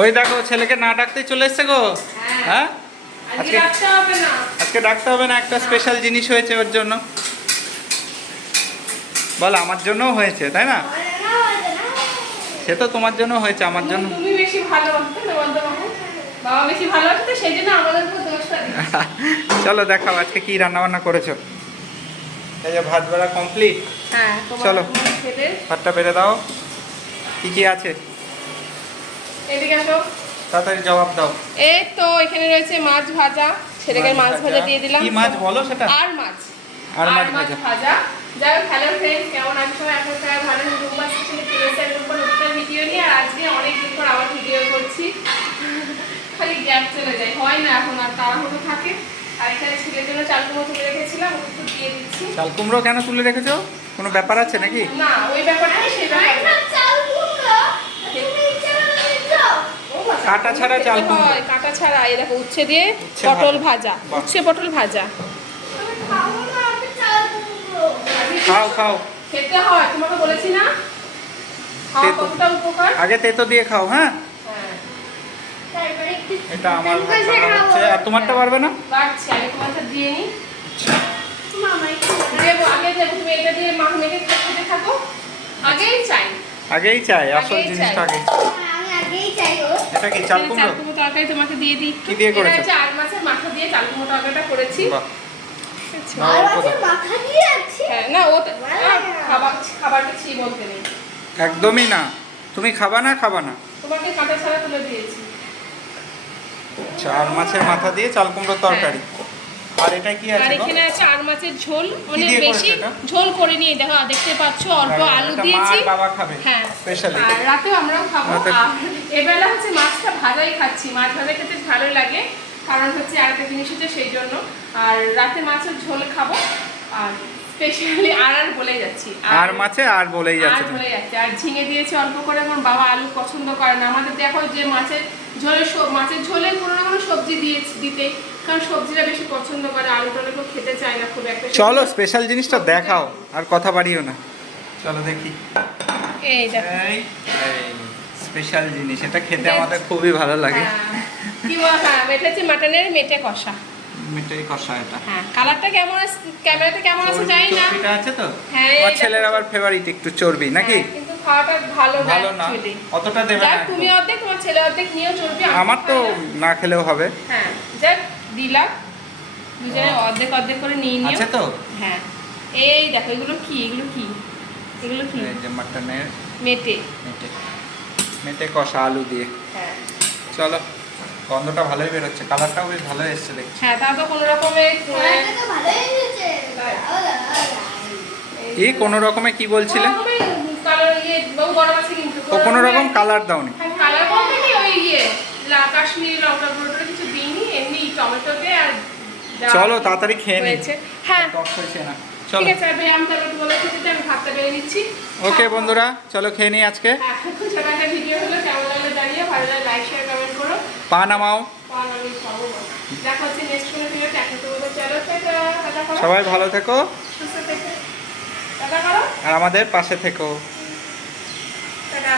ওই দেখো ছেলেকে না ডাকতেই চলে এসছে গো। হ্যাঁ আজকে ডাকতে হবে না, আজকে ডাকতে হবে না, একটা স্পেশাল জিনিস হয়েছে ওর জন্য। বল আমার জন্যও হয়েছে তাই না? সে তো তোমার জন্য হয়েছে, আমার জন্য। তুমি বেশি ভালোবাসতে না বলতো বাবু, বাবা বেশি ভালোবাসতে সেই জন্য আমাদের উপর দোষটা দিচ্ছে। চলো দেখাও আজকে কি রান্না বান্না করেছো। এই যে ভাত বেড়া কমপ্লিট। হ্যাঁ চলো ছেলে ভাতটা বেড়ে দাও, কি কি আছে এদিকে আসো। তাড়াতাড়ি জবাব দাও। এই তো এখানে রয়েছে মাছ ভাজা, ছেলেকে মাছ ভাজা দিয়ে দিলাম। কি মাছ বলো সেটা? আর মাছ, আর মাছ মাছ ভাজা। যাই হোক, হ্যালো ফ্রেন্ডস, কেমন আছো সবাই? এখন সবাই ভালো। রোববার সেখানে চলে এসে একদম নতুন ভিডিও নিয়ে, আর আজকে অনেকদিন পর আবার ভিডিও করছি। খালি গ্যাপ চলে যায়, হয় না এখন, আর তাড়াহুড়ো থাকে। আর এখানে ছেলের জন্য চাল কুমড়ো তুলে রেখেছিলাম, ওকে একটু দিয়ে দিচ্ছি। চাল কুমড়ো কেন তুলে রেখেছো? কোনো ব্যাপার আছে নাকি? না ওই ব্যাপারটা সেটা কাটা ছাড়া চাল কুমড়ো? কাটা ছাড়া। এই দেখো উচ্ছে দিয়ে উচ্ছে পটল ভাজা, বাহ। উচ্ছে পটল ভাজা। খাও খাও, খেতে হয়, তোমাকে বলেছি না খাওয়া তেতো। কতটা উপকার। আগে তেতো দিয়ে খাও। হ্যাঁ হ্যাঁ এটা আমার ভাত বানা হচ্ছে, আর তোমারটা পারবে না? বাড়ছি, আমি তোমারটা দিয়ে নিই। দেবো, আগে দেবো, তুমি এটা দিয়ে মাখ মেখে খেতে থাকো। আগেই চাই, আগেই চাই, আসল আগেই জিনিসটা চাই। আগে। এটা কি চাল কুমড়ো? চাল কুমড়ো তরকারি তোমাকে দিয়ে দিই। কি দিয়ে করেছো? এটা হচ্ছে আর মাছের মাথা দিয়ে চাল কুমড়ো তরকারিটা করেছি। বাহ, আচ্ছা। নাও অল্প দাও। হ্যাঁ না ও খাবারটা ছি বলতে নেই। একদমই না। তুমি খাবা না? খাবা না? তোমাকে কাঁটা ছাড়া তুলে দিয়েছি। আচ্ছা, আর মাছের মাথা দিয়ে চাল কুমড়োর তরকারি। আর এটা কি আর আছে গো? এখানে আছে আর মাছের ঝোল, অনেক দিয়ে বেশি করেছো এটা? ঝোল করিনি। দেখো দেখতে পাচ্ছ অল্প আলু এটা মা দিয়েছি। আর বাবা খাবে হ্যাঁ স্পেশালি। আর রাতেও আমরাও খাবো। রাতে- আর এবেলা হচ্ছে মাছটা ভাজাই খাচ্ছি, মাছ ভাজা খেতে ভালো লাগে, কারণ হচ্ছে আরেকটা জিনিস হচ্ছে সেই জন্য। আর রাতে মাছের ঝোল খাবো, আর স্পেশালি আর বলে যাচ্ছি আর মাছে আর বলেই যাচ্ছে আর তুমি। বলে যাচ্ছে। আর ঝিঙে দিয়েছি অল্প করে, আমার বাবা আলু পছন্দ করে না। আমাদের দেখো যে মাছের ঝোলে কোনো না কোনো সবজি দিতে, কারণ সবজিটা বেশি পছন্দ করে, আলু টালু কেউ খেতে চায় না খুব একটা। চলো স্পেশাল জিনিসটা দেখাও, আর কথা বাড়িও না। চলো দেখি। এই দেখো এই স্পেশাল জিনিস, এটা খেতে আমাদের খুবই ভালো লাগে। কি বল, হ্যাঁ এটা হচ্ছে মাটনের মেটে কষা। মিঠাই কষা এটা। হ্যাঁ কালারটা কেমন আছে, ক্যামেরাতে কেমন আছে জানি না। চর্বিটা আছে তো? হ্যাঁ, আমার এই ছেলের দেখো। আবার ফেভারিট একটু চর্বি নাকি? হ্যাঁ, কিন্তু খাওয়াটা ভালো ভালো না, actually। অতটা দেবে না যাক একদম। তুমি অর্ধেক, তোমার ছেলে অর্ধেক নিয়েও চলবে। আমার তো না খেলেও হবে। হ্যাঁ যাক দিলাম, দুজনে অর্ধেক অর্ধেক করে নিয়ে নিও। আছে তো? হ্যাঁ এই দেখো এগুলো কি, এগুলো কি, এগুলো কি? এই যে মাটনের মেটে। মেটে, মেটে কষা আলু দিয়ে। হ্যাঁ চলো, গন্ধটা ভালোই বেরোচ্ছে, কালারটাও বেশ ভালো এসছে দেখছি। হ্যাঁ তা তো কোনো রকমের এই কোনো রকমে কি বলছিলে? কালার ইয়ে বহু গরম আছে কিন্তু ও কোনো রকম কালার দাওনি? কালার বলতে কি ওই ইয়ে কাশ্মীরি লঙ্কা গুঁড়ো কিছু দিইনি, এমনি টমেটোতে আর ডাল চলো তাড়াতাড়ি খেয়ে নিই। হয়েছে। হ্যাঁ টক হয়েছে না। ঠিক চলো আছে, আর ভাই আমি তাহলে একটু বলে দিচ্ছি, আমি ভাতটা বেড়ে নিচ্ছি। ওকে বন্ধুরা, চলো খেয়ে নিই আজকে। হ্যাঁ খুব ছোট একটা ভিডিও হলো, কেমন লাগলো জানিও, ভালো লাগলে লাইক শেয়ার কমেন্ট করো। পা নামাও। পান আমি খাবো। দেখা হচ্ছে নেক্সট কোনো ভিডিওতে। এখন তো বলবো চলো টাটা, টাটা করো, সবাই ভালো থেকো, সুস্থ থেকো, টাটা করো, আর আমাদের পাশে থেকো। টাটা।